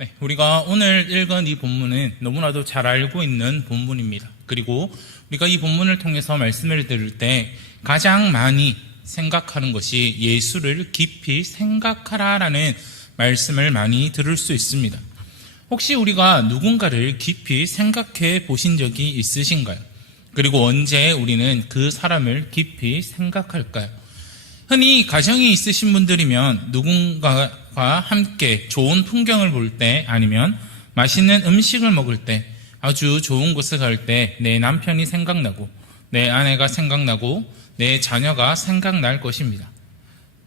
네, 우리가 오늘 읽은 이 본문은 너무나도 잘 알고 있는 본문입니다. 그리고 우리가 이 본문을 통해서 말씀을 들을 때 가장 많이 생각하는 것이 예수를 깊이 생각하라라는 말씀을 많이 들을 수 있습니다. 혹시 우리가 누군가를 깊이 생각해 보신 적이 있으신가요? 그리고 언제 우리는 그 사람을 깊이 생각할까요? 흔히 가정이 있으신 분들이면 누군가와 함께 좋은 풍경을 볼 때, 아니면 맛있는 음식을 먹을 때, 아주 좋은 곳에 갈 때 내 남편이 생각나고 내 아내가 생각나고 내 자녀가 생각날 것입니다.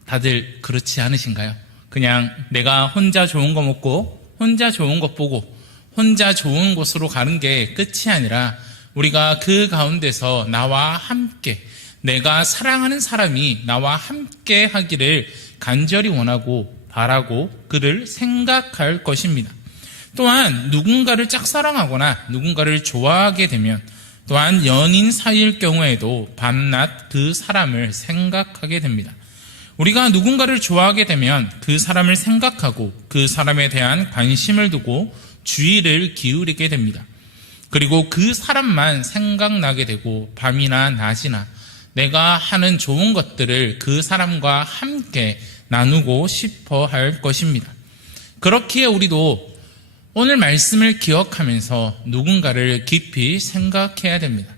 다들 그렇지 않으신가요? 그냥 내가 혼자 좋은 거 먹고 혼자 좋은 것 보고 혼자 좋은 곳으로 가는 게 끝이 아니라 우리가 그 가운데서 나와 함께, 내가 사랑하는 사람이 나와 함께 하기를 간절히 원하고 바라고 그를 생각할 것입니다. 또한 누군가를 짝사랑하거나 누군가를 좋아하게 되면, 또한 연인 사이일 경우에도 밤낮 그 사람을 생각하게 됩니다. 우리가 누군가를 좋아하게 되면 그 사람을 생각하고 그 사람에 대한 관심을 두고 주의를 기울이게 됩니다. 그리고 그 사람만 생각나게 되고 밤이나 낮이나 내가 하는 좋은 것들을 그 사람과 함께 나누고 싶어 할 것입니다. 그렇기에 우리도 오늘 말씀을 기억하면서 누군가를 깊이 생각해야 됩니다.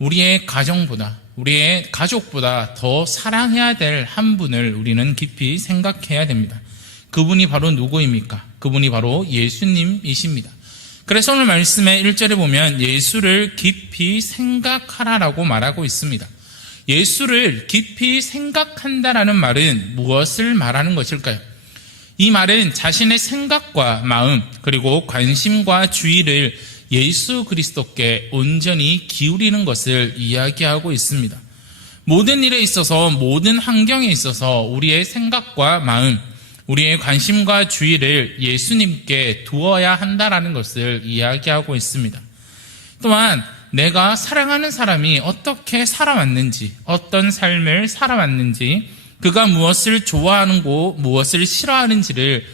우리의 가정보다, 우리의 가족보다 더 사랑해야 될 한 분을 우리는 깊이 생각해야 됩니다. 그분이 바로 누구입니까? 그분이 바로 예수님이십니다. 그래서 오늘 말씀의 1절에 보면 예수를 깊이 생각하라라고 말하고 있습니다. 예수를 깊이 생각한다라는 말은 무엇을 말하는 것일까요? 이 말은 자신의 생각과 마음, 그리고 관심과 주의를 예수 그리스도께 온전히 기울이는 것을 이야기하고 있습니다. 모든 일에 있어서, 모든 환경에 있어서 우리의 생각과 마음, 우리의 관심과 주의를 예수님께 두어야 한다라는 것을 이야기하고 있습니다. 또한 내가 사랑하는 사람이 어떻게 살아왔는지, 어떤 삶을 살아왔는지, 그가 무엇을 좋아하고 무엇을 싫어하는지를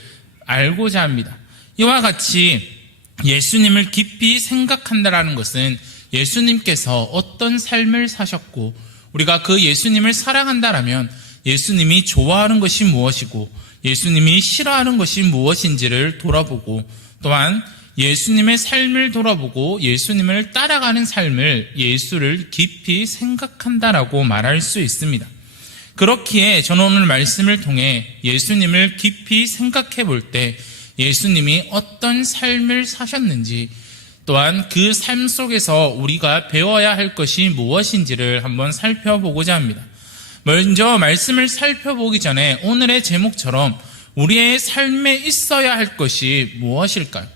알고자 합니다. 이와 같이 예수님을 깊이 생각한다라는 것은 예수님께서 어떤 삶을 사셨고 우리가 그 예수님을 사랑한다라면 예수님이 좋아하는 것이 무엇이고 예수님이 싫어하는 것이 무엇인지를 돌아보고, 또한 예수님의 삶을 돌아보고 예수님을 따라가는 삶을 예수를 깊이 생각한다라고 말할 수 있습니다. 그렇기에 저는 오늘 말씀을 통해 예수님을 깊이 생각해 볼 때 예수님이 어떤 삶을 사셨는지, 또한 그 삶 속에서 우리가 배워야 할 것이 무엇인지를 한번 살펴보고자 합니다. 먼저 말씀을 살펴보기 전에 오늘의 제목처럼 우리의 삶에 있어야 할 것이 무엇일까요?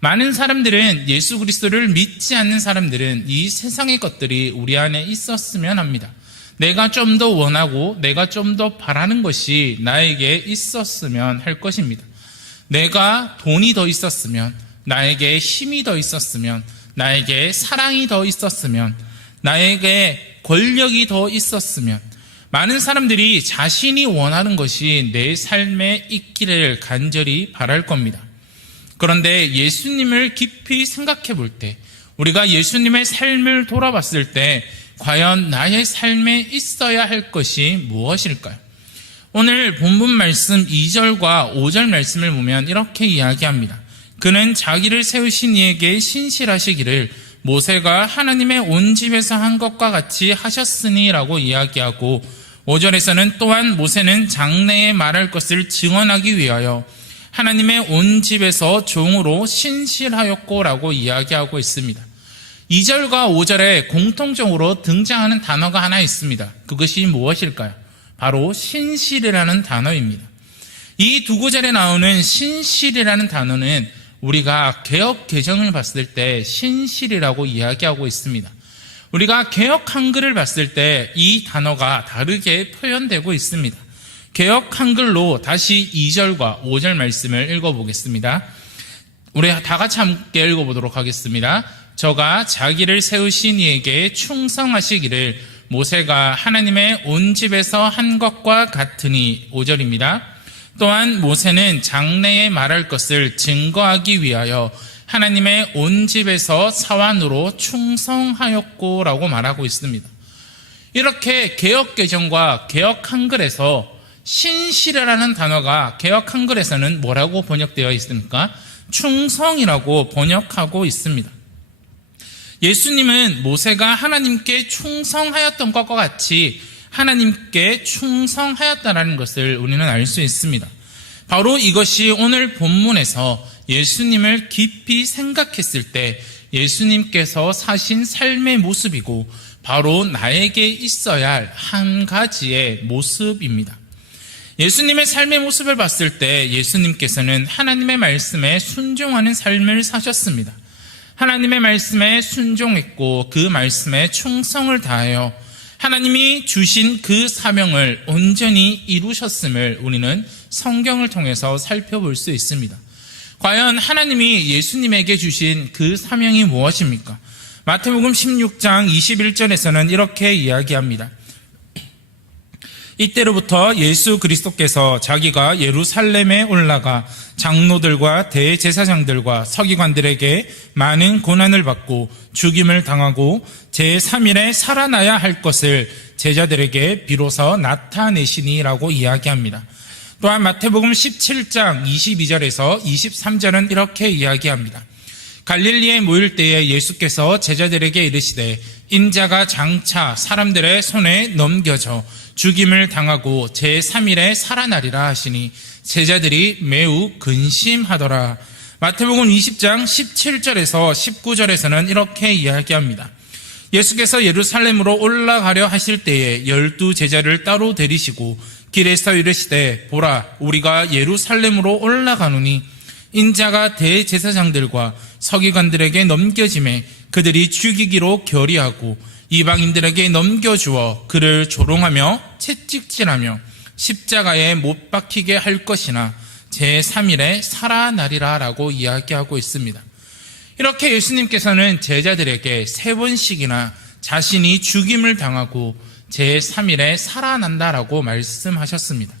많은 사람들은, 예수 그리스도를 믿지 않는 사람들은 이 세상의 것들이 우리 안에 있었으면 합니다. 내가 좀 더 원하고 내가 좀 더 바라는 것이 나에게 있었으면 할 것입니다. 내가 돈이 더 있었으면, 나에게 힘이 더 있었으면, 나에게 사랑이 더 있었으면, 나에게 권력이 더 있었으면, 많은 사람들이 자신이 원하는 것이 내 삶에 있기를 간절히 바랄 겁니다. 그런데 예수님을 깊이 생각해 볼 때, 우리가 예수님의 삶을 돌아봤을 때 과연 나의 삶에 있어야 할 것이 무엇일까요? 오늘 본문 말씀 2절과 5절 말씀을 보면 이렇게 이야기합니다. 그는 자기를 세우신 이에게 신실하시기를 모세가 하나님의 온 집에서 한 것과 같이 하셨으니 라고 이야기하고, 5절에서는 또한 모세는 장래에 말할 것을 증언하기 위하여 하나님의 온 집에서 종으로 신실하였고 라고 이야기하고 있습니다. 2절과 5절에 공통적으로 등장하는 단어가 하나 있습니다. 그것이 무엇일까요? 바로 신실이라는 단어입니다. 이 두 구절에 나오는 신실이라는 단어는 우리가 개역 개정을 봤을 때 신실이라고 이야기하고 있습니다. 우리가 개역 한글을 봤을 때 이 단어가 다르게 표현되고 있습니다. 개역 한글로 다시 2절과 5절 말씀을 읽어보겠습니다. 우리 다 같이 함께 읽어보도록 하겠습니다. 저가 자기를 세우신 이에게 충성하시기를 모세가 하나님의 온 집에서 한 것과 같으니, 5절입니다. 또한 모세는 장래에 말할 것을 증거하기 위하여 하나님의 온 집에서 사환으로 충성하였고라고 말하고 있습니다. 이렇게 개역개정과 개역한글에서 신실이라는 단어가 개역한글에서는 뭐라고 번역되어 있습니까? 충성이라고 번역하고 있습니다. 예수님은 모세가 하나님께 충성하였던 것과 같이 하나님께 충성하였다는 것을 우리는 알 수 있습니다. 바로 이것이 오늘 본문에서 예수님을 깊이 생각했을 때 예수님께서 사신 삶의 모습이고 바로 나에게 있어야 할 한 가지의 모습입니다. 예수님의 삶의 모습을 봤을 때 예수님께서는 하나님의 말씀에 순종하는 삶을 사셨습니다. 하나님의 말씀에 순종했고 그 말씀에 충성을 다하여 하나님이 주신 그 사명을 온전히 이루셨음을 우리는 성경을 통해서 살펴볼 수 있습니다. 과연 하나님이 예수님에게 주신 그 사명이 무엇입니까? 마태복음 16장 21절에서는 이렇게 이야기합니다. 이때로부터 예수 그리스도께서 자기가 예루살렘에 올라가 장로들과 대제사장들과 서기관들에게 많은 고난을 받고 죽임을 당하고 제3일에 살아나야 할 것을 제자들에게 비로소 나타내시니라고 이야기합니다. 또한 마태복음 17장 22절에서 23절은 이렇게 이야기합니다. 갈릴리에 모일 때에 예수께서 제자들에게 이르시되 인자가 장차 사람들의 손에 넘겨져 죽임을 당하고 제3일에 살아나리라 하시니 제자들이 매우 근심하더라. 마태복음 20장 17절에서 19절에서는 이렇게 이야기합니다. 예수께서 예루살렘으로 올라가려 하실 때에 12 제자를 따로 데리시고 길에서 이르시되 보라 우리가 예루살렘으로 올라가노니 인자가 대제사장들과 서기관들에게 넘겨짐에 그들이 죽이기로 결의하고 이방인들에게 넘겨주어 그를 조롱하며 채찍질하며 십자가에 못 박히게 할 것이나 제3일에 살아나리라 라고 이야기하고 있습니다. 이렇게 예수님께서는 제자들에게 3번씩이나 자신이 죽임을 당하고 제3일에 살아난다라고 말씀하셨습니다.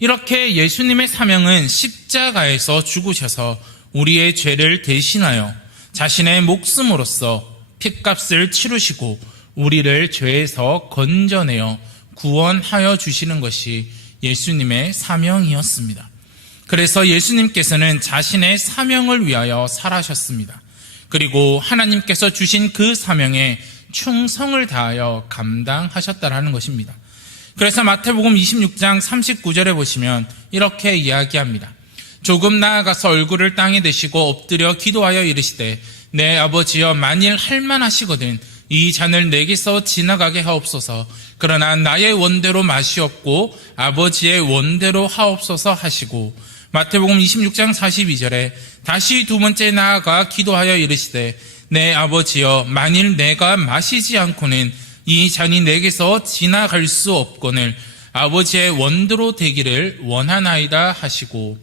이렇게 예수님의 사명은 십자가에서 죽으셔서 우리의 죄를 대신하여 자신의 목숨으로써 핏값을 치르시고 우리를 죄에서 건져내어 구원하여 주시는 것이 예수님의 사명이었습니다. 그래서 예수님께서는 자신의 사명을 위하여 살아셨습니다. 그리고 하나님께서 주신 그 사명에 충성을 다하여 감당하셨다라는 것입니다. 그래서 마태복음 26장 39절에 보시면 이렇게 이야기합니다. 조금 나아가서 얼굴을 땅에 대시고 엎드려 기도하여 이르시되 내 아버지여 만일 할만하시거든 이 잔을 내게서 지나가게 하옵소서. 그러나 나의 원대로 마시옵고 아버지의 원대로 하옵소서 하시고 마태복음 26장 42절에 다시 2번째 나아가 기도하여 이르시되 내 아버지여 만일 내가 마시지 않고는 이 잔이 내게서 지나갈 수 없거늘 아버지의 원대로 되기를 원하나이다 하시고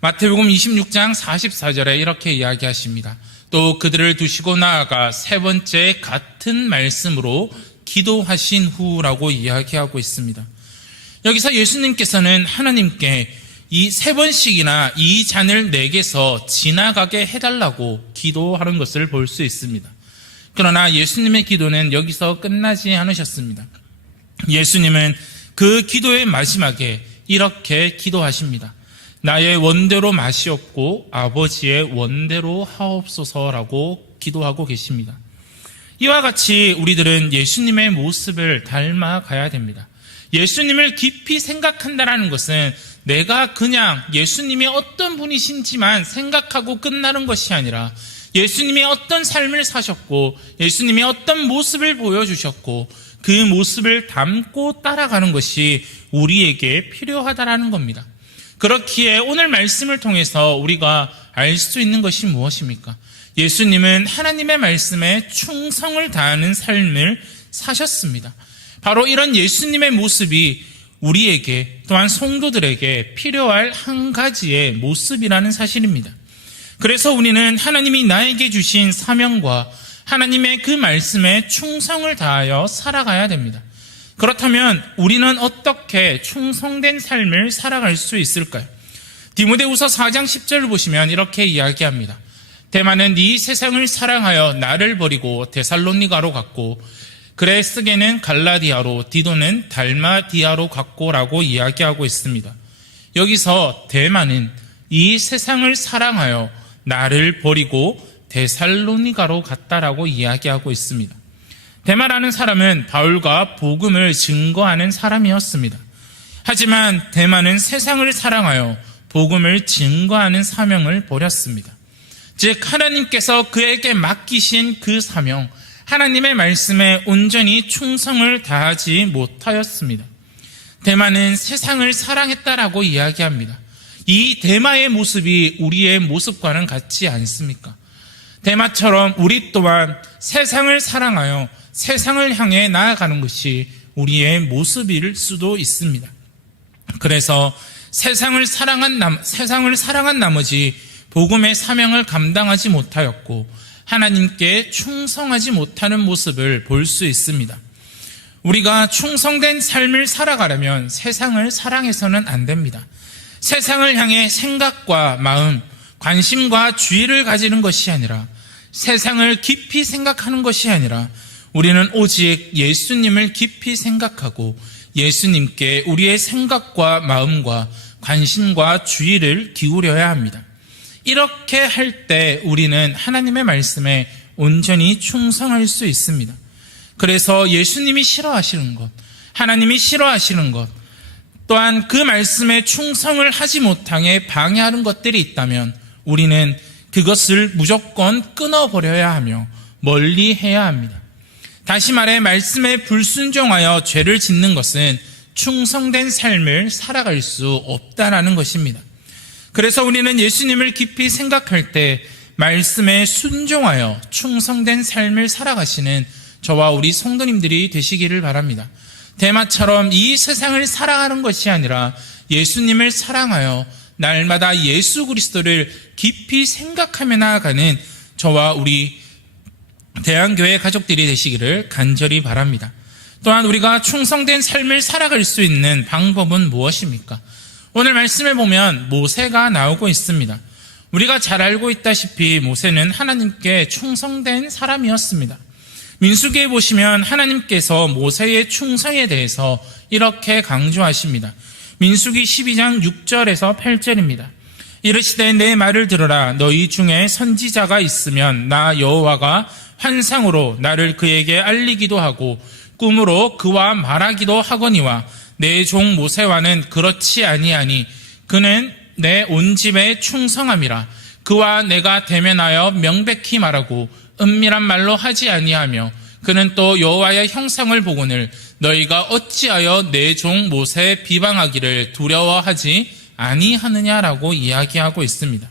마태복음 26장 44절에 이렇게 이야기하십니다. 또 그들을 두시고 나아가 3번째 같은 말씀으로 기도하신 후라고 이야기하고 있습니다. 여기서 예수님께서는 하나님께 이 3번씩이나 이 잔을 내게서 지나가게 해달라고 기도하는 것을 볼 수 있습니다. 그러나 예수님의 기도는 여기서 끝나지 않으셨습니다. 예수님은 그 기도의 마지막에 이렇게 기도하십니다. 나의 원대로 마시옵고 아버지의 원대로 하옵소서라고 기도하고 계십니다. 이와 같이 우리들은 예수님의 모습을 닮아가야 됩니다. 예수님을 깊이 생각한다는 것은 내가 그냥 예수님이 어떤 분이신지만 생각하고 끝나는 것이 아니라 예수님이 어떤 삶을 사셨고 예수님이 어떤 모습을 보여주셨고 그 모습을 닮고 따라가는 것이 우리에게 필요하다라는 겁니다. 그렇기에 오늘 말씀을 통해서 우리가 알 수 있는 것이 무엇입니까? 예수님은 하나님의 말씀에 충성을 다하는 삶을 사셨습니다. 바로 이런 예수님의 모습이 우리에게 또한 성도들에게 필요할 한 가지의 모습이라는 사실입니다. 그래서 우리는 하나님이 나에게 주신 사명과 하나님의 그 말씀에 충성을 다하여 살아가야 됩니다. 그렇다면 우리는 어떻게 충성된 삶을 살아갈 수 있을까요? 디모데후서 4장 10절을 보시면 이렇게 이야기합니다. 데마는 이 세상을 사랑하여 나를 버리고 데살로니가로 갔고 그레스게는 갈라디아로 디도는 달마디아로 갔고라고 이야기하고 있습니다. 여기서 데마는 이 세상을 사랑하여 나를 버리고 데살로니가로 갔다라고 이야기하고 있습니다. 데마라는 사람은 바울과 복음을 증거하는 사람이었습니다. 하지만 데마는 세상을 사랑하여 복음을 증거하는 사명을 버렸습니다. 즉 하나님께서 그에게 맡기신 그 사명, 하나님의 말씀에 온전히 충성을 다하지 못하였습니다. 데마는 세상을 사랑했다라고 이야기합니다. 이 데마의 모습이 우리의 모습과는 같지 않습니까? 데마처럼 우리 또한 세상을 사랑하여 세상을 향해 나아가는 것이 우리의 모습일 수도 있습니다. 그래서 세상을 사랑한 나머지 복음의 사명을 감당하지 못하였고 하나님께 충성하지 못하는 모습을 볼 수 있습니다. 우리가 충성된 삶을 살아가려면 세상을 사랑해서는 안 됩니다. 세상을 향해 생각과 마음, 관심과 주의를 가지는 것이 아니라 세상을 깊이 생각하는 것이 아니라 우리는 오직 예수님을 깊이 생각하고 예수님께 우리의 생각과 마음과 관심과 주의를 기울여야 합니다. 이렇게 할 때 우리는 하나님의 말씀에 온전히 충성할 수 있습니다. 그래서 예수님이 싫어하시는 것, 하나님이 싫어하시는 것, 또한 그 말씀에 충성을 하지 못하게 방해하는 것들이 있다면 우리는 그것을 무조건 끊어버려야 하며 멀리해야 합니다. 다시 말해 말씀에 불순종하여 죄를 짓는 것은 충성된 삶을 살아갈 수 없다라는 것입니다. 그래서 우리는 예수님을 깊이 생각할 때 말씀에 순종하여 충성된 삶을 살아가시는 저와 우리 성도님들이 되시기를 바랍니다. 데마처럼 이 세상을 사랑하는 것이 아니라 예수님을 사랑하여 날마다 예수 그리스도를 깊이 생각하며 나아가는 저와 우리 대한교회 가족들이 되시기를 간절히 바랍니다. 또한 우리가 충성된 삶을 살아갈 수 있는 방법은 무엇입니까? 오늘 말씀에 보면 모세가 나오고 있습니다. 우리가 잘 알고 있다시피 모세는 하나님께 충성된 사람이었습니다. 민수기에 보시면 하나님께서 모세의 충성에 대해서 이렇게 강조하십니다. 민수기 12장 6절에서 8절입니다. 이르시되 내 말을 들으라. 너희 중에 선지자가 있으면 나 여호와가 환상으로 나를 그에게 알리기도 하고 꿈으로 그와 말하기도 하거니와 내 종 모세와는 그렇지 아니하니 그는 내 온 집에 충성함이라. 그와 내가 대면하여 명백히 말하고 은밀한 말로 하지 아니하며 그는 또 여호와의 형상을 보거늘 너희가 어찌하여 내 종 모세 비방하기를 두려워하지 아니하느냐라고 이야기하고 있습니다.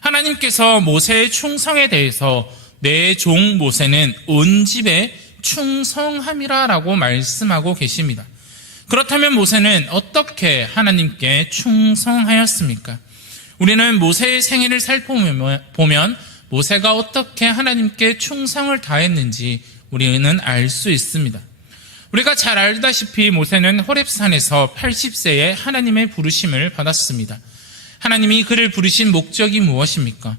하나님께서 모세의 충성에 대해서 내 종 모세는 온 집에 충성함이라라고 말씀하고 계십니다. 그렇다면 모세는 어떻게 하나님께 충성하였습니까? 우리는 모세의 생애를 살펴보면 모세가 어떻게 하나님께 충성을 다했는지 우리는 알 수 있습니다. 우리가 잘 알다시피 모세는 호렙산에서 80세에 하나님의 부르심을 받았습니다. 하나님이 그를 부르신 목적이 무엇입니까?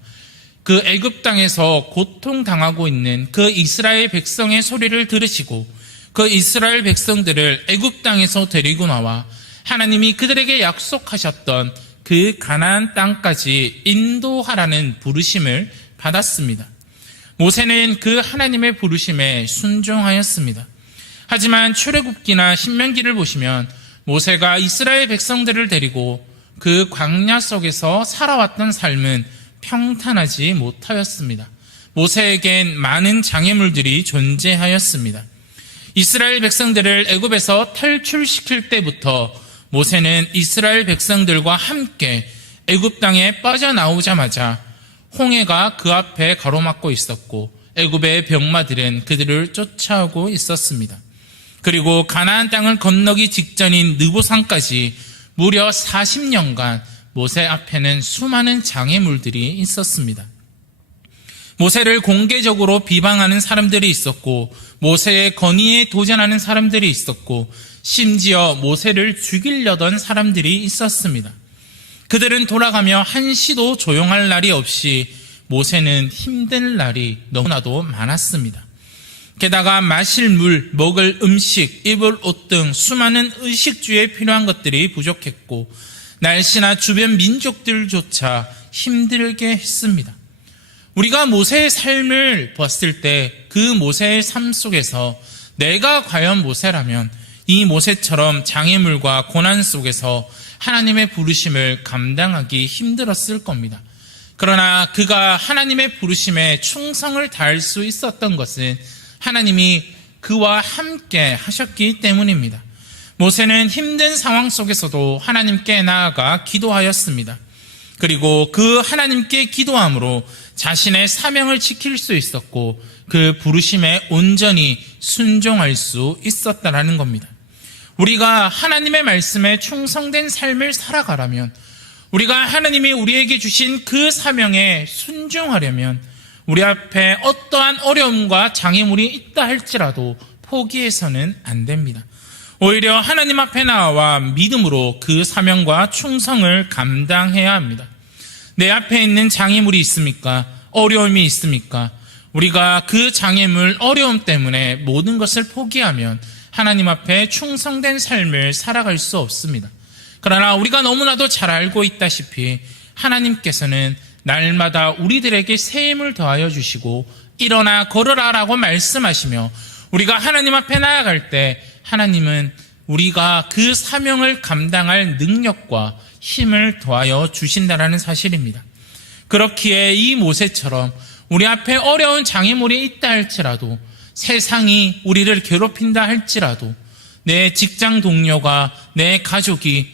그 애굽 땅에서 고통당하고 있는 그 이스라엘 백성의 소리를 들으시고 그 이스라엘 백성들을 애굽 땅에서 데리고 나와 하나님이 그들에게 약속하셨던 그 가나안 땅까지 인도하라는 부르심을 받았습니다. 모세는 그 하나님의 부르심에 순종하였습니다. 하지만 출애굽기나 신명기를 보시면 모세가 이스라엘 백성들을 데리고 그 광야 속에서 살아왔던 삶은 평탄하지 못하였습니다. 모세에겐 많은 장애물들이 존재하였습니다. 이스라엘 백성들을 애굽에서 탈출시킬 때부터 모세는 이스라엘 백성들과 함께 애굽 땅에 빠져나오자마자 홍해가 그 앞에 가로막고 있었고 애굽의 병마들은 그들을 쫓아오고 있었습니다. 그리고 가나안 땅을 건너기 직전인 느보산까지 무려 40년간 모세 앞에는 수많은 장애물들이 있었습니다. 모세를 공개적으로 비방하는 사람들이 있었고, 모세의 건의에 도전하는 사람들이 있었고, 심지어 모세를 죽이려던 사람들이 있었습니다. 그들은 돌아가며 한시도 조용할 날이 없이 모세는 힘든 날이 너무나도 많았습니다. 게다가 마실 물, 먹을 음식, 입을 옷 등 수많은 의식주에 필요한 것들이 부족했고, 날씨나 주변 민족들조차 힘들게 했습니다. 우리가 모세의 삶을 봤을 때 그 모세의 삶 속에서 내가 과연 모세라면 이 모세처럼 장애물과 고난 속에서 하나님의 부르심을 감당하기 힘들었을 겁니다. 그러나 그가 하나님의 부르심에 충성을 다할 수 있었던 것은 하나님이 그와 함께 하셨기 때문입니다. 모세는 힘든 상황 속에서도 하나님께 나아가 기도하였습니다. 그리고 그 하나님께 기도함으로 자신의 사명을 지킬 수 있었고 그 부르심에 온전히 순종할 수 있었다라는 겁니다. 우리가 하나님의 말씀에 충성된 삶을 살아가려면, 우리가 하나님이 우리에게 주신 그 사명에 순종하려면 우리 앞에 어떠한 어려움과 장애물이 있다 할지라도 포기해서는 안 됩니다. 오히려 하나님 앞에 나와 믿음으로 그 사명과 충성을 감당해야 합니다. 내 앞에 있는 장애물이 있습니까? 어려움이 있습니까? 우리가 그 장애물, 어려움 때문에 모든 것을 포기하면 하나님 앞에 충성된 삶을 살아갈 수 없습니다. 그러나 우리가 너무나도 잘 알고 있다시피 하나님께서는 날마다 우리들에게 새 힘을 더하여 주시고 일어나 걸으라 라고 말씀하시며, 우리가 하나님 앞에 나아갈 때 하나님은 우리가 그 사명을 감당할 능력과 힘을 더하여 주신다는 사실입니다. 그렇기에 이 모세처럼 우리 앞에 어려운 장애물이 있다 할지라도, 세상이 우리를 괴롭힌다 할지라도, 내 직장 동료가, 내 가족이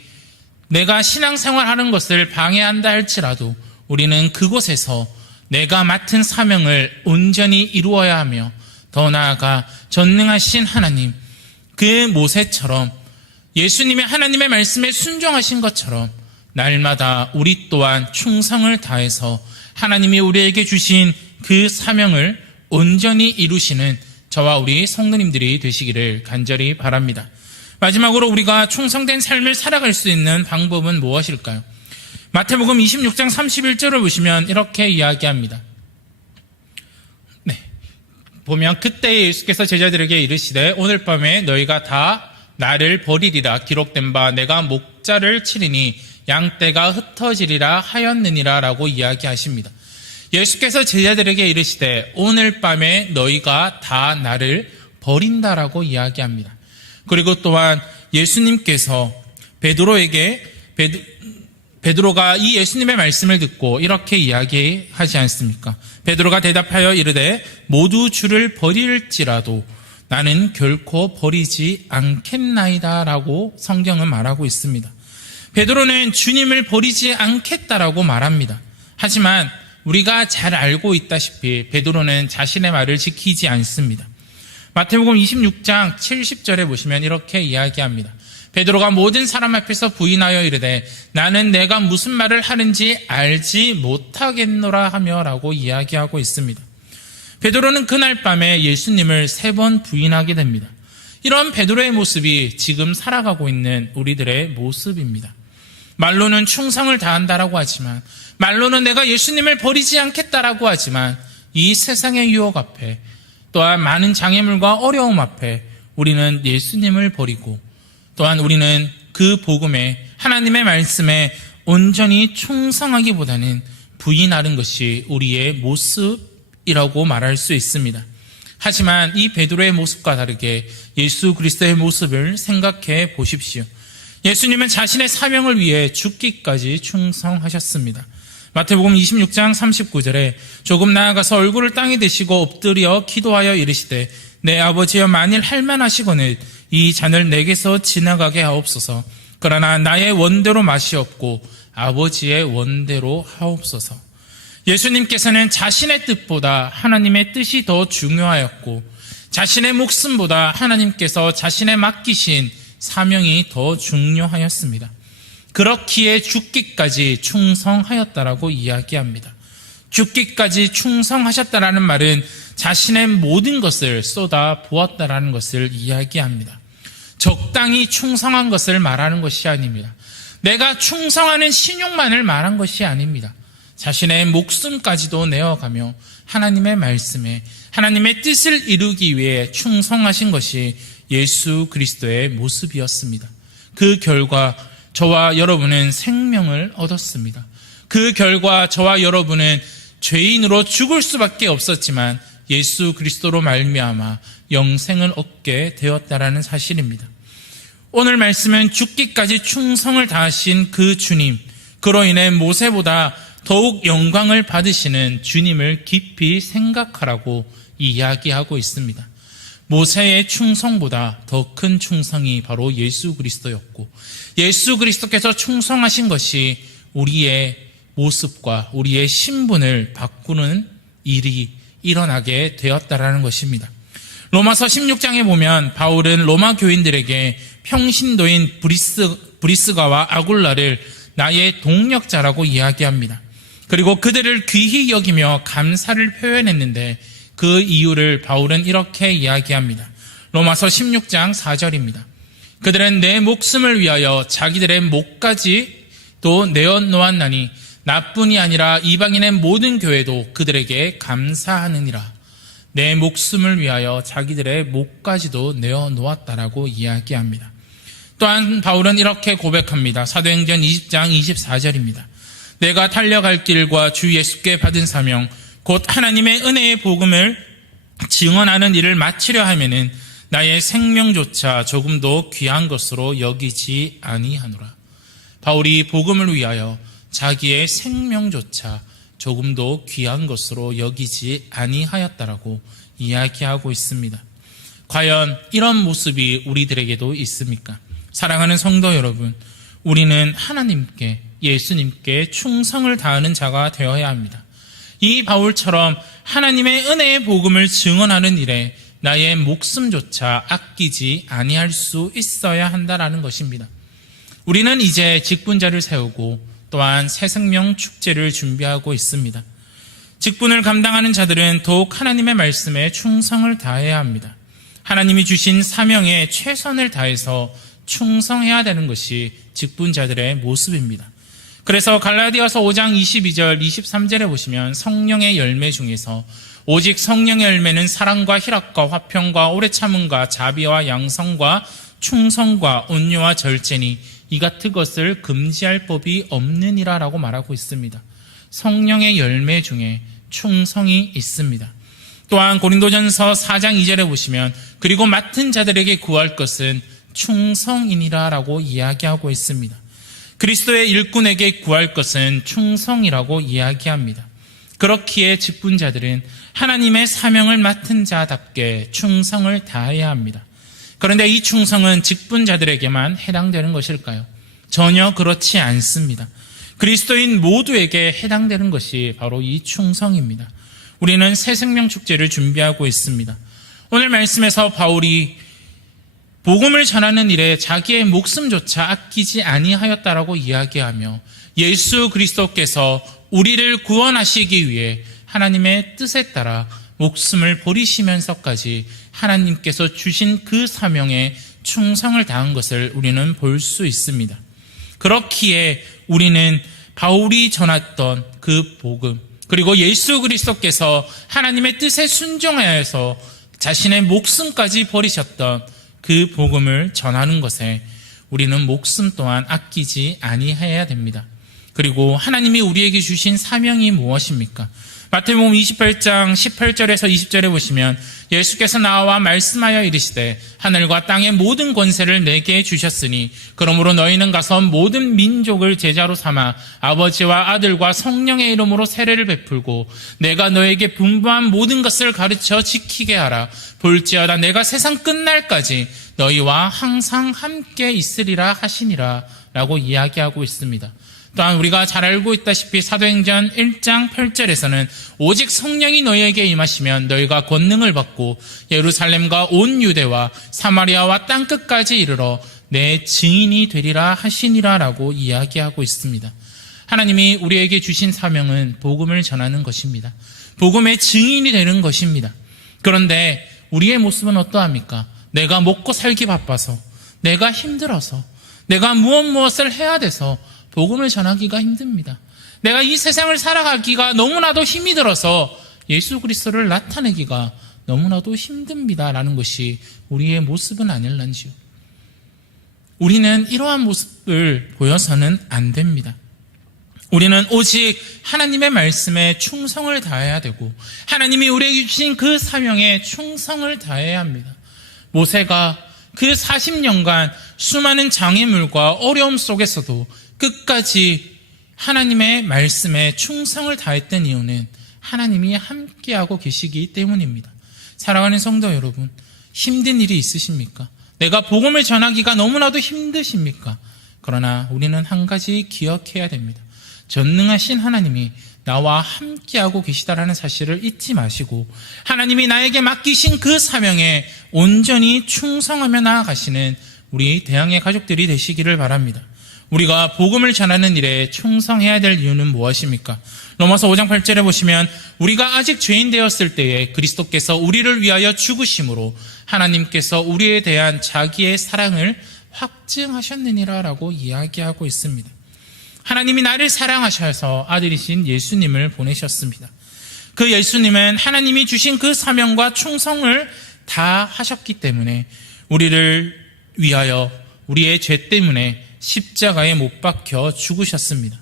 내가 신앙생활하는 것을 방해한다 할지라도 우리는 그곳에서 내가 맡은 사명을 온전히 이루어야 하며, 더 나아가 전능하신 하나님, 그 모세처럼 예수님이 하나님의 말씀에 순종하신 것처럼 날마다 우리 또한 충성을 다해서 하나님이 우리에게 주신 그 사명을 온전히 이루시는 저와 우리 성도님들이 되시기를 간절히 바랍니다. 마지막으로 우리가 충성된 삶을 살아갈 수 있는 방법은 무엇일까요? 마태복음 26장 31절을 보시면 이렇게 이야기합니다. 보면 그때 예수께서 제자들에게 이르시되 오늘 밤에 너희가 다 나를 버리리라 기록된 바 내가 목자를 치리니 양떼가 흩어지리라 하였느니라 라고 이야기하십니다. 예수께서 제자들에게 이르시되 오늘 밤에 너희가 다 나를 버린다라고 이야기합니다. 그리고 또한 예수님께서 베드로가 이 예수님의 말씀을 듣고 이렇게 이야기하지 않습니까? 베드로가 대답하여 이르되 모두 주를 버릴지라도 나는 결코 버리지 않겠나이다 라고 성경은 말하고 있습니다. 베드로는 주님을 버리지 않겠다라고 말합니다. 하지만 우리가 잘 알고 있다시피 베드로는 자신의 말을 지키지 않습니다. 마태복음 26장 70절에 보시면 이렇게 이야기합니다. 베드로가 모든 사람 앞에서 부인하여 이르되 나는 내가 무슨 말을 하는지 알지 못하겠노라 하며 라고 이야기하고 있습니다. 베드로는 그날 밤에 예수님을 3번 부인하게 됩니다. 이런 베드로의 모습이 지금 살아가고 있는 우리들의 모습입니다. 말로는 충성을 다한다라고 하지만, 말로는 내가 예수님을 버리지 않겠다라고 하지만, 이 세상의 유혹 앞에 또한 많은 장애물과 어려움 앞에 우리는 예수님을 버리고, 또한 우리는 그 복음에, 하나님의 말씀에 온전히 충성하기보다는 부인하는 것이 우리의 모습이라고 말할 수 있습니다. 하지만 이 베드로의 모습과 다르게 예수 그리스도의 모습을 생각해 보십시오. 예수님은 자신의 사명을 위해 죽기까지 충성하셨습니다. 마태복음 26장 39절에 조금 나아가서 얼굴을 땅에 대시고 엎드려 기도하여 이르시되 내 아버지여 만일 할만하시거늘 이 잔을 내게서 지나가게 하옵소서. 그러나 나의 원대로 마시옵고 아버지의 원대로 하옵소서. 예수님께서는 자신의 뜻보다 하나님의 뜻이 더 중요하였고, 자신의 목숨보다 하나님께서 자신의 맡기신 사명이 더 중요하였습니다. 그렇기에 죽기까지 충성하였다라고 이야기합니다. 죽기까지 충성하셨다라는 말은 자신의 모든 것을 쏟아 부었다라는 것을 이야기합니다. 적당히 충성한 것을 말하는 것이 아닙니다. 내가 충성하는 신용만을 말한 것이 아닙니다. 자신의 목숨까지도 내어가며 하나님의 말씀에 하나님의 뜻을 이루기 위해 충성하신 것이 예수 그리스도의 모습이었습니다. 그 결과 저와 여러분은 생명을 얻었습니다. 그 결과 저와 여러분은 죄인으로 죽을 수밖에 없었지만 예수 그리스도로 말미암아 영생을 얻게 되었다라는 사실입니다. 오늘 말씀은 죽기까지 충성을 다하신 그 주님, 그로 인해 모세보다 더욱 영광을 받으시는 주님을 깊이 생각하라고 이야기하고 있습니다. 모세의 충성보다 더 큰 충성이 바로 예수 그리스도였고, 예수 그리스도께서 충성하신 것이 우리의 모습과 우리의 신분을 바꾸는 일이 일어나게 되었다라는 것입니다. 로마서 16장에 보면 바울은 로마 교인들에게 평신도인 브리스가와 아굴라를 나의 동력자라고 이야기합니다. 그리고 그들을 귀히 여기며 감사를 표현했는데 그 이유를 바울은 이렇게 이야기합니다. 로마서 16장 4절입니다. 그들은 내 목숨을 위하여 자기들의 목까지도 내어놓았나니 나뿐이 아니라 이방인의 모든 교회도 그들에게 감사하느니라. 내 목숨을 위하여 자기들의 목까지도 내어놓았다라고 이야기합니다. 또한 바울은 이렇게 고백합니다. 사도행전 20장 24절입니다. 내가 달려갈 길과 주 예수께 받은 사명 곧 하나님의 은혜의 복음을 증언하는 일을 마치려 하면은 나의 생명조차 조금도 귀한 것으로 여기지 아니하노라. 바울이 복음을 위하여 자기의 생명조차 조금도 귀한 것으로 여기지 아니하였다라고 이야기하고 있습니다. 과연 이런 모습이 우리들에게도 있습니까? 사랑하는 성도 여러분, 우리는 하나님께, 예수님께 충성을 다하는 자가 되어야 합니다. 이 바울처럼 하나님의 은혜의 복음을 증언하는 일에 나의 목숨조차 아끼지 아니할 수 있어야 한다라는 것입니다. 우리는 이제 직분자를 세우고 또한 새생명 축제를 준비하고 있습니다. 직분을 감당하는 자들은 더욱 하나님의 말씀에 충성을 다해야 합니다. 하나님이 주신 사명에 최선을 다해서 충성해야 되는 것이 직분자들의 모습입니다. 그래서 갈라디아서 5장 22절 23절에 보시면 성령의 열매 중에서 오직 성령의 열매는 사랑과 희락과 화평과 오래 참음과 자비와 양성과 충성과 온유와 절제니 이 같은 것을 금지할 법이 없느니라 라고 말하고 있습니다. 성령의 열매 중에 충성이 있습니다. 또한 고린도전서 4장 2절에 보시면 그리고 맡은 자들에게 구할 것은 충성이니라 라고 이야기하고 있습니다. 그리스도의 일꾼에게 구할 것은 충성이라고 이야기합니다. 그렇기에 직분자들은 하나님의 사명을 맡은 자답게 충성을 다해야 합니다. 그런데 이 충성은 직분자들에게만 해당되는 것일까요? 전혀 그렇지 않습니다. 그리스도인 모두에게 해당되는 것이 바로 이 충성입니다. 우리는 새생명 축제를 준비하고 있습니다. 오늘 말씀에서 바울이 복음을 전하는 일에 자기의 목숨조차 아끼지 아니하였다라고 이야기하며 예수 그리스도께서 우리를 구원하시기 위해 하나님의 뜻에 따라 목숨을 버리시면서까지 하나님께서 주신 그 사명에 충성을 다한 것을 우리는 볼 수 있습니다. 그렇기에 우리는 바울이 전했던 그 복음, 그리고 예수 그리스도께서 하나님의 뜻에 순종하여서 자신의 목숨까지 버리셨던 그 복음을 전하는 것에 우리는 목숨 또한 아끼지 아니해야 됩니다. 그리고 하나님이 우리에게 주신 사명이 무엇입니까? 마태복음 28장 18절에서 20절에 보시면 예수께서 나와 말씀하여 이르시되 하늘과 땅의 모든 권세를 내게 주셨으니 그러므로 너희는 가서 모든 민족을 제자로 삼아 아버지와 아들과 성령의 이름으로 세례를 베풀고 내가 너에게 분부한 모든 것을 가르쳐 지키게 하라. 볼지어다 내가 세상 끝날까지 너희와 항상 함께 있으리라 하시니라 라고 이야기하고 있습니다. 또한 우리가 잘 알고 있다시피 사도행전 1장 8절에서는 오직 성령이 너희에게 임하시면 너희가 권능을 받고 예루살렘과 온 유대와 사마리아와 땅끝까지 이르러 내 증인이 되리라 하시니라 라고 이야기하고 있습니다. 하나님이 우리에게 주신 사명은 복음을 전하는 것입니다. 복음의 증인이 되는 것입니다. 그런데 우리의 모습은 어떠합니까? 내가 먹고 살기 바빠서, 내가 힘들어서, 내가 무엇을 해야 돼서 복음을 전하기가 힘듭니다. 내가 이 세상을 살아가기가 너무나도 힘이 들어서 예수 그리스도를 나타내기가 너무나도 힘듭니다라는 것이 우리의 모습은 아닐런지요. 우리는 이러한 모습을 보여서는 안 됩니다. 우리는 오직 하나님의 말씀에 충성을 다해야 되고 하나님이 우리에게 주신 그 사명에 충성을 다해야 합니다. 모세가 그 40년간 수많은 장애물과 어려움 속에서도 끝까지 하나님의 말씀에 충성을 다했던 이유는 하나님이 함께하고 계시기 때문입니다. 사랑하는 성도 여러분, 힘든 일이 있으십니까? 내가 복음을 전하기가 너무나도 힘드십니까? 그러나 우리는 한 가지 기억해야 됩니다. 전능하신 하나님이 나와 함께하고 계시다라는 사실을 잊지 마시고 하나님이 나에게 맡기신 그 사명에 온전히 충성하며 나아가시는 우리 대항의 가족들이 되시기를 바랍니다. 우리가 복음을 전하는 일에 충성해야 될 이유는 무엇입니까? 로마서 5장 8절에 보시면 우리가 아직 죄인 되었을 때에 그리스도께서 우리를 위하여 죽으심으로 하나님께서 우리에 대한 자기의 사랑을 확증하셨느니라 라고 이야기하고 있습니다. 하나님이 나를 사랑하셔서 아들이신 예수님을 보내셨습니다. 그 예수님은 하나님이 주신 그 사명과 충성을 다 하셨기 때문에 우리를 위하여 우리의 죄 때문에 십자가에 못 박혀 죽으셨습니다.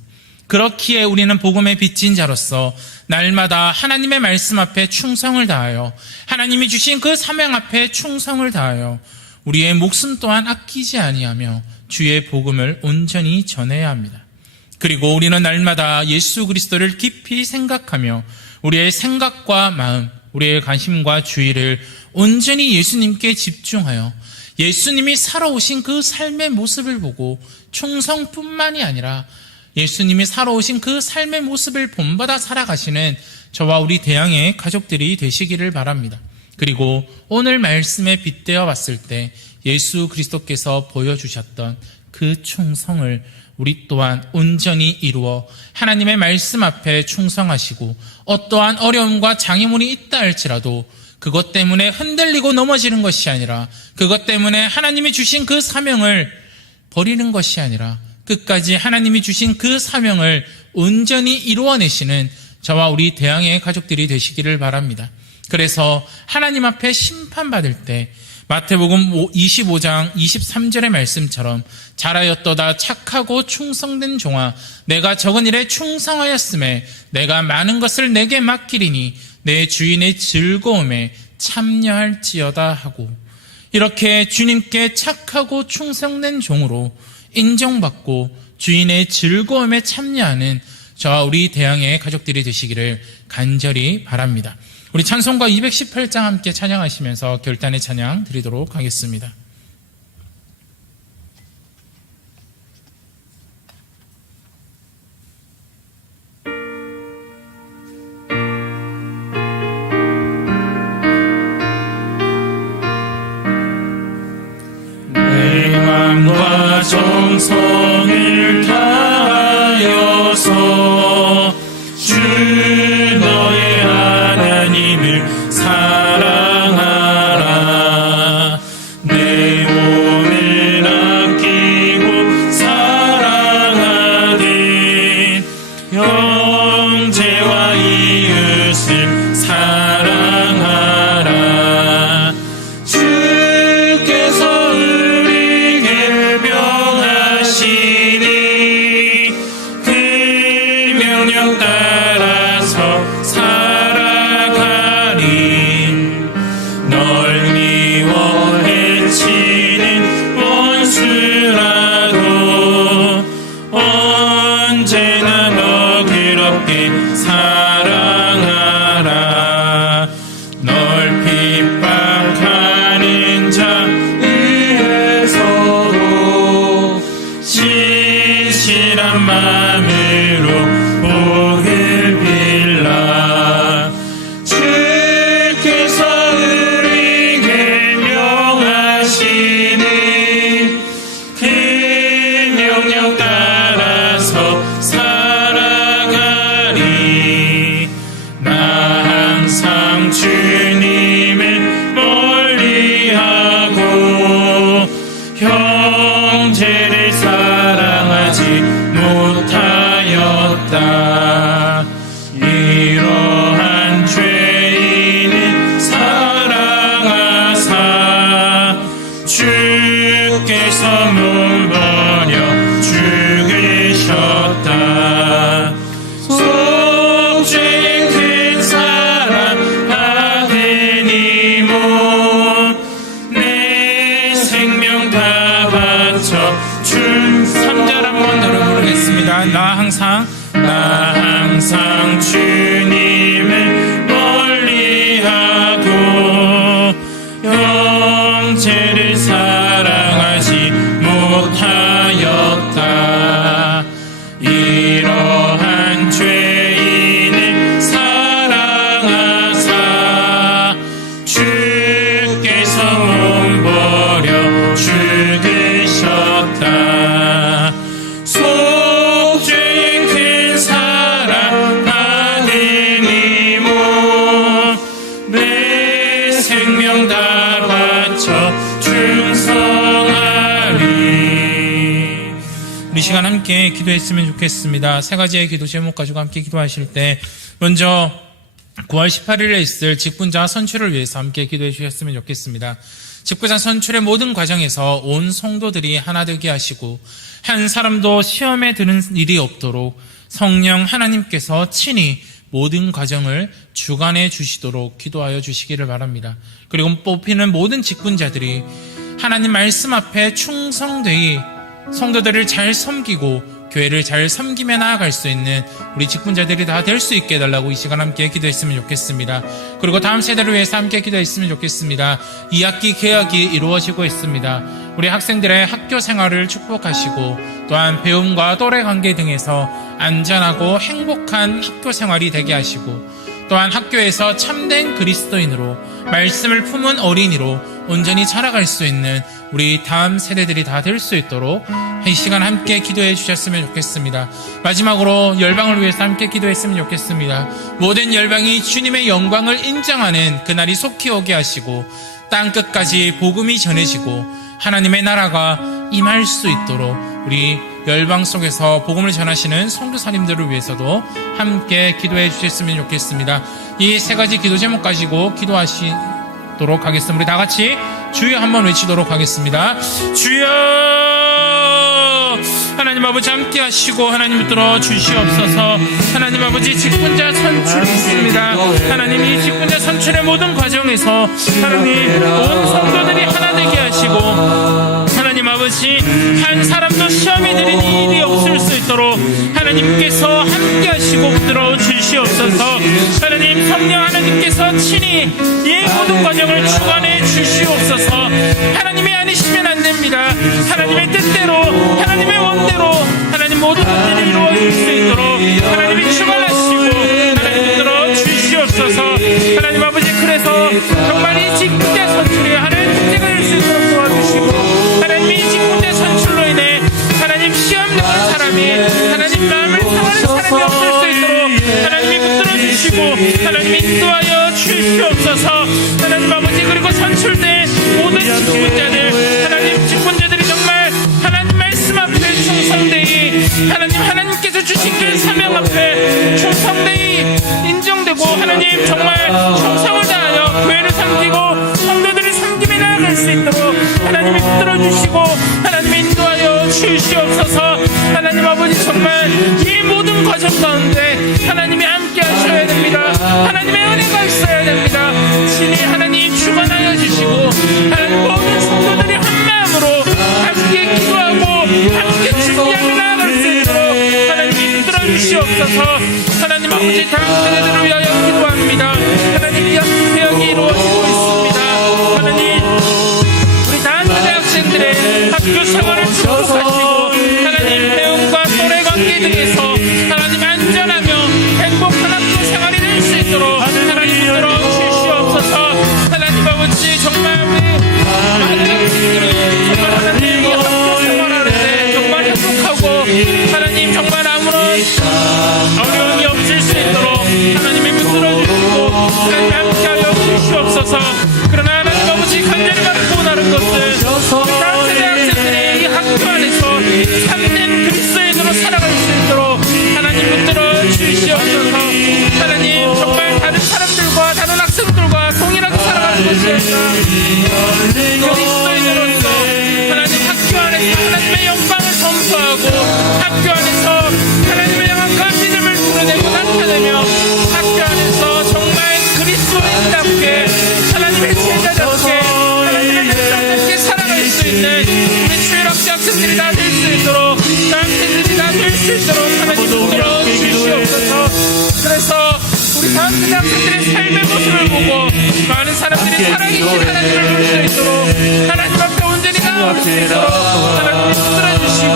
그렇기에 우리는 복음의 빚진 자로서 날마다 하나님의 말씀 앞에 충성을 다하여 하나님이 주신 그 사명 앞에 충성을 다하여 우리의 목숨 또한 아끼지 아니하며 주의 복음을 온전히 전해야 합니다. 그리고 우리는 날마다 예수 그리스도를 깊이 생각하며 우리의 생각과 마음, 우리의 관심과 주의를 온전히 예수님께 집중하여 예수님이 살아오신 그 삶의 모습을 보고 충성뿐만이 아니라 예수님이 살아오신 그 삶의 모습을 본받아 살아가시는 저와 우리 대항의 가족들이 되시기를 바랍니다. 그리고 오늘 말씀에 빗대어 봤을 때 예수 그리스도께서 보여주셨던 그 충성을 우리 또한 온전히 이루어 하나님의 말씀 앞에 충성하시고 어떠한 어려움과 장애물이 있다 할지라도 그것 때문에 흔들리고 넘어지는 것이 아니라 그것 때문에 하나님이 주신 그 사명을 버리는 것이 아니라 끝까지 하나님이 주신 그 사명을 온전히 이루어내시는 저와 우리 대항의 가족들이 되시기를 바랍니다. 그래서 하나님 앞에 심판받을 때 마태복음 25장 23절의 말씀처럼 잘하였도다 착하고 충성된 종아 내가 적은 일에 충성하였음에 내가 많은 것을 내게 맡기리니 내 주인의 즐거움에 참여할지어다 하고 이렇게 주님께 착하고 충성된 종으로 인정받고 주인의 즐거움에 참여하는 저와 우리 대항의 가족들이 되시기를 간절히 바랍니다. 우리 찬송가 218장 함께 찬양하시면서 결단의 찬양 드리도록 하겠습니다. 내 마음과 정성을 다하여서 주 너의 하나님을 사랑하라. 내 몸을 아끼고 사랑하듯 형제와 이웃을 사랑하라. 주께서 우리에게 명하시니 그 명령 따라서 살아가리. 널 미워 해치는 원수라도 언제나 너그럽게 사랑하라. 널 핍박하는 자 위에서도 진실한 마음으로 복을 빌라. 주께서 우리에게 명하시니 그 명령 따라서 살아가리. 항상 주님을 멀리하고 형제를 사랑하지 못하였다. 이러한 죄인을 사랑하사 주께서 몸버려 죽으셨다. 속죄의 큰 사랑 받으니 내 생명 다 바쳐 충성하리. 우리 시간 함께 기도했으면 좋겠습니다. 세 가지의 기도 제목 가지고 함께 기도하실 때 먼저 9월 18일에 있을 직분자 선출을 위해서 함께 기도해 주셨으면 좋겠습니다. 직분자 선출의 모든 과정에서 온 성도들이 하나 되게 하시고 한 사람도 시험에 드는 일이 없도록 성령 하나님께서 친히 모든 과정을 주관해 주시도록 기도하여 주시기를 바랍니다. 그리고 뽑히는 모든 직분자들이 하나님 말씀 앞에 충성되이 성도들을 잘 섬기고 교회를 잘 섬기며 나아갈 수 있는 우리 직분자들이 다 될 수 있게 해달라고 이 시간 함께 기도했으면 좋겠습니다. 그리고 다음 세대를 위해서 함께 기도했으면 좋겠습니다. 2학기 개학이 이루어지고 있습니다. 우리 학생들의 학교 생활을 축복하시고 또한 배움과 또래 관계 등에서 안전하고 행복한 학교 생활이 되게 하시고 또한 학교에서 참된 그리스도인으로 말씀을 품은 어린이로 온전히 자라갈 수 있는 우리 다음 세대들이 다 될 수 있도록 이 시간 함께 기도해 주셨으면 좋겠습니다. 마지막으로 열방을 위해서 함께 기도했으면 좋겠습니다. 모든 열방이 주님의 영광을 인정하는 그날이 속히 오게 하시고 땅끝까지 복음이 전해지고 하나님의 나라가 임할 수 있도록 우리 열방 속에서 복음을 전하시는 선교사님들을 위해서도 함께 기도해 주셨으면 좋겠습니다. 이 세 가지 기도 제목 가지고 기도하시도록 하겠습니다. 우리 다 같이 주여 한번 외치도록 하겠습니다. 주여! 하나님 아버지 함께 하시고 하나님 들어 주시옵소서. 하나님 아버지 직분자 선출 있습니다. 하나님 이 직분자 선출의 모든 과정에서 하나님 온 성도들이 하나 되게 하시고 하나님 아버지 한 사람도 시험에 들인 일이 없을 수 있도록 하나님께서 함께 하시고 붙들어 주시옵소서. 하나님 성령 하나님께서 친히 이 모든 과정을 주관해 주시옵소서. 하나님이 아니시면 안 됩니다. 하나님의 뜻대로 하나님의 원대로 하나님 모든 것들이 이루어질 수 있도록 하나님이 주관하시고 하나님 붙들어 주시옵소서. 하나님 아버지 그래서 정말 이 직분자 선출이 하나님 문제가 될 수 있도록 도와주시고 하나님 이 직분자 선출로 인해 하나님 시험 되는 사람이 하나님 마음을 상하는 사람이 없을 수 있도록 하나님이 붙들어 주시고 하나님이 인도하여 주시옵소서. 하나님 아버지 그리고 선출된 모든 직분자들 하나님 직분자들이 정말 하나님 말씀 앞에 충성되이 하나님께서 주신 그 사명 앞에 충성되이 인정되고 하나님 정말 충성을 다하여 교회를 섬기고 성도들을 섬김에 나아갈 수 있도록 하나님이 붙들어 주시고 하나님이 인도하여 주시옵소서. 하나님 아버지 정말 이 모든 과정 가운데 하나님이 함께 하셔야 됩니다. 하나님의 은혜가 있어야 됩니다. 신이 하나님 주관하여 주시고 하나님 모든 성도들이 한 마음으로 함께 기도하고 함께 준비하며 나아갈 수 있도록 하나님이 붙들어 주시옵소서. 하나님 아버지 다음 세대들을 위하여 기도합니다. 하나님 이 개혁이 이루어지고 있습니다. 하나님 우리 다음 세대 학생들의 학교 생활을 축복하시고 하나님 배움과 또래 관계 등에서 하나님 안전하며 행복한 학교 생활이 될 수 있도록 하나님 붙들어 주시옵소서. 하나님 아버지 정말 우리 많은 학생들이 정말 하나님 이 학교 생활하는데 정말 행복하고 하나님 정말 아무런 어려움이 없을 수 있도록 하나님이 붙들어 주시고 하나님 함께하여 주시옵소서. 그러나 하나님 아버지 간절히 바라고 나는 것은 우리 다음 세대 학생들이 이 학교 안에서 참된 그리스도인으로 살아갈 수 있도록 하나님 붙들어 주시옵소서. 하나님 정말 다른 사람들과 다른 학생들과 동일하게 살아가는 것이 아니라 그리스도인으로서 하나님 학교 안에서 하나님의 영광을 선포하고 학교 안에서 하나님의 영광과 믿음을 드러내고 나타내며 학교 안에서 정말 그리스도인답게 하나님의 제자답게 하나님의 백성답게 살아갈 수 있는 우리 주일학교 학생들이 다 될 수 있도록 다음 세대들이 다 될 수 있도록 하나님 많은 학생들의 삶의 모습을 보고 많은 사람들이 살아계신 하나님을 볼 수 있도록 하나님 앞에 온전히 나아올 수 있도록 하나님이 붙들어주시고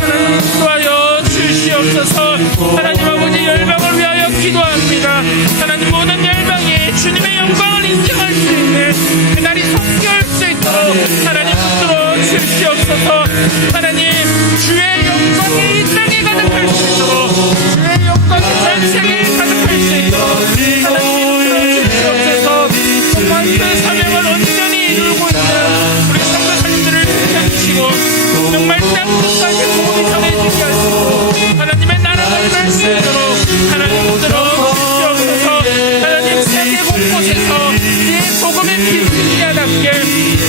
하나님 인도하여 주시옵소서. 하나님 아버지 열방을 위하여 기도합니다. 하나님 모든 열방이 주님의 영광을 인정할 수 있는 그날이 속결 수 있도록 하나님 붙들어 주시옵소서. 하나님 주의 영광이 이 땅에 가득할 수 있도록 주의 영광이 전 세계에 가득할 수 있도록 하나님 붙들어 주시옵소서. 정말 그 사명을 온전히 이루고 있는 우리 성도사님들을 지켜주시고 정말 땅 끝까지 복음이 전해지게 하시고 하나님의 나라가 임할 수 있도록 하나님 붙들어 주시옵소서. 하나님 세계 곳곳에서 이 복음의 빛이야답게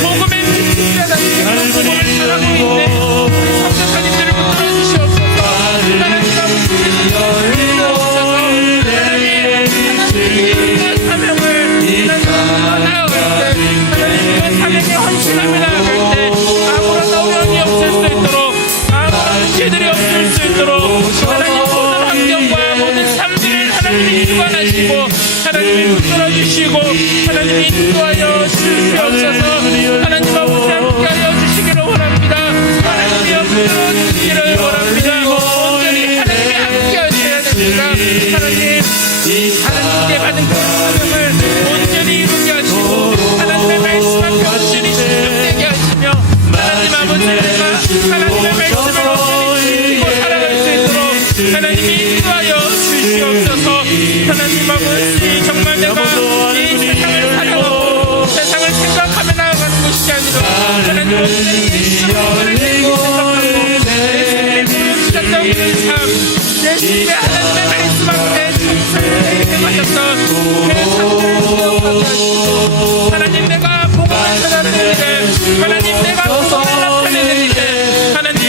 복음의 빛이야답게 그 복음을 전하고 있는 성도사님들을 붙들어 주시옵소서. 하나님 아버지 주시옵소서. 하나님 그 사명을 나아갈 때 하나님 그 사명에 헌신하며 나아갈 때 아무런 어려움이 없을 수 있도록 아무런 문제들이 없을 수 있도록 하나님 모든 환경과 모든 삶들을 하나님이 주관하시고 하나님이 붙들어 주시고 하나님이 인도하여 주시옵소서. 하나님 아버지 함께하여 주시기를 원합니다. 하나님이 붙들어 주시기를 원합니다. 온전히 하나님이 함께하셔야 됩니다. 하나님께 받은 그 사명을 온전히 이루게 하시고 하나님의 말씀 앞에 온전히 순종되게 하시며 하나님 아버지 내가 하나님의 말씀을 온전히 지키고 살아갈 수 있도록 하나님이 인도하여 주시옵소서. 하나님 아버지 정말 내가 이 세상을 살아가고 세상을 생각하며 나아가는 것이 아니라 하나님 온전히 예수님을 생각하고 예수님이 보여주셨던 그 삶 예수님의 하나님의 말씀 앞에 충성되게 하셨던 그 삶을 기억하게 하시고 하나님 내가 복음을 전하는 일에 하나님 내가 복음을 나타내는 일에 하나님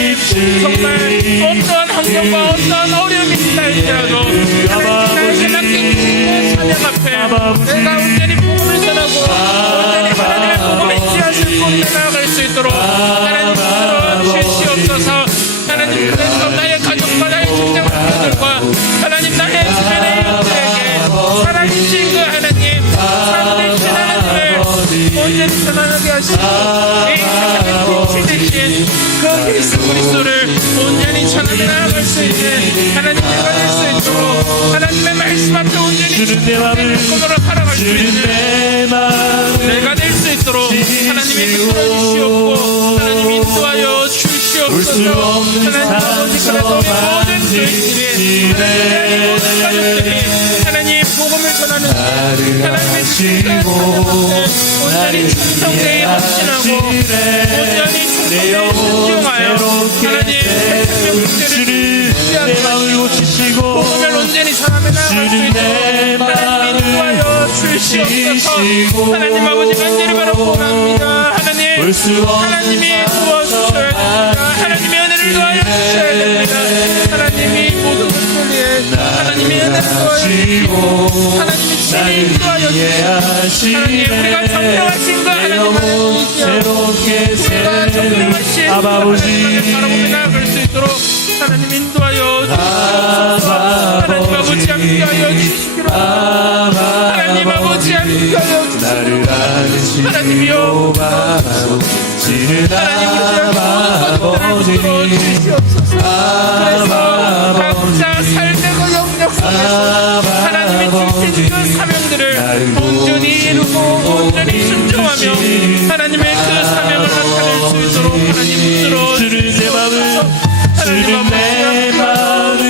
정말 어떠한 환경과 어떠한 어려움이 있다 할지라도 하나님 나에게 맡겨주신 그 사명 앞에 내가 온전히 복음을 전하고 온전히 하나님의 복음의 씨앗을 뿌리며 나아갈 수 있도록 하나님 붙들어 주시옵소서. 하나님 그래서 나의 가족과 나의 친정 fam들과 하나님 나의 주변의 이웃들에게 살아계신 그 하나님 살아계신 하나님을 온전히 전하게 하시고 이 세상의 빛이 되신 그 예수 그리스도를 온전히 전하며 나아갈 수 있는 하나님 내가 될 수 있도록 하나님의 말씀 앞에 온전히 충성되는 꿈으로 살아갈 수 있는 내가 될 수 있도록 하나님이 붙들어 주시옵고 하나님이 인도하여 주시옵소서. 하나님 아버지 그래서 우리 모든 교인들이 하나님의 모든 가족들이 하나님 복음을 전하는 하나님의 주님의 사명한테 온전히 충성되이 헌신하고 온전히 충성되이 순종하여 하나님 생명 문제를 주시하게 하시고 복음을 온전히 전하며 나아갈 수 있도록 하나님 인도하여 주시옵소서. 하나님 아버지 간절히 바라고 원합니다. 하나님이 도와주셔야 됩니다. 하나님의 은혜를 도와여 주셔야 됩니다. 하나님이 모든 것을 위해 하나님의 은혜를 도와여 주시고 하나님이 친히 인도하여 주시고 하나님 우리가 정령하신 그 하나님을 우리가 정령하신 하나님을 바라보며 나아갈 수 있도록 하나님 인도하여 주시옵소서. 하나님 아버지 함께하여 주시기로 하나님 아버지 함께하여 주시기로 하나님이여 하나님 우리 모든 것들을 주시옵소서. 그래서 각자 삶의 그 영역 속에서 하나님이 주신 그 사명들을 온전히 이루고 온전히 순종하며 하나님의 그 사명을 나타낼 수 있도록 하나님 붙들어 주시옵소서. 하나님 아버지 마음을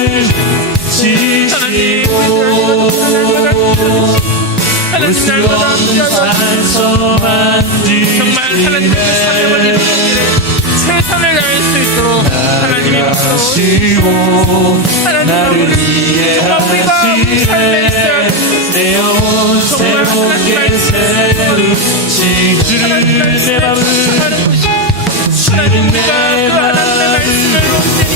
지시고 하나님 날마다 함께하여 정말 하나님의 그 사명을 이루는 일에 최선을 다할 수 있도록 하나님이 붙들어주시고 하나님 아버지 정말 우리가 우리 삶에 있어야 정말 하나님 말씀을 하나님 말씀에 충성하는 것이 하나님 우리가 그 하나님의 말씀을 온전히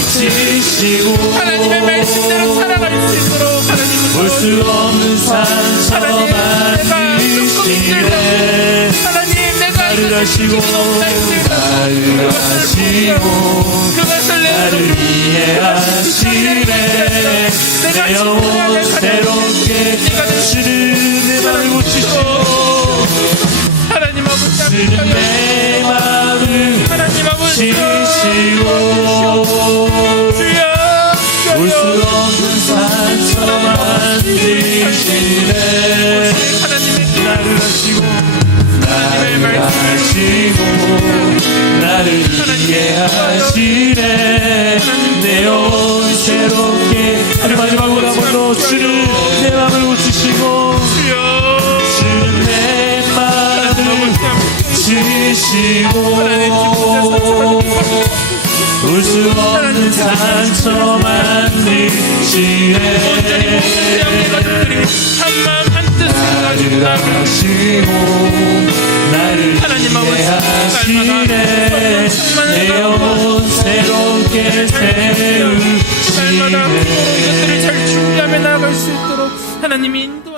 지키고 하나님의 말씀대로 살아갈 수 있도록 하나님은 도와주시고 하나님 내가 조금 힘들다고 하나님 내가 이것을 지키는 없다 힘들다고 그것을 내로 하시네 내가 지켜야 될 하나님 네가 되시고 주는 내 마음을 하나님 아버지 지시고 주여 볼 수 없는 상처 만드시네 나를 하시고 나를 이해하시네 내 영혼 새롭게 하늘 마지막으로 한번 더 주는 내 마음을 고치시고 주는 내 마음을 지시고 볼 수 없는 상처 만드시네 한마음 한뜻 나를 하시고 나를 이해하시네 내 영혼 새롭게 날마다 세우시네 이것들을 잘 준비하며 나아갈 수 있도록 하나님이 인도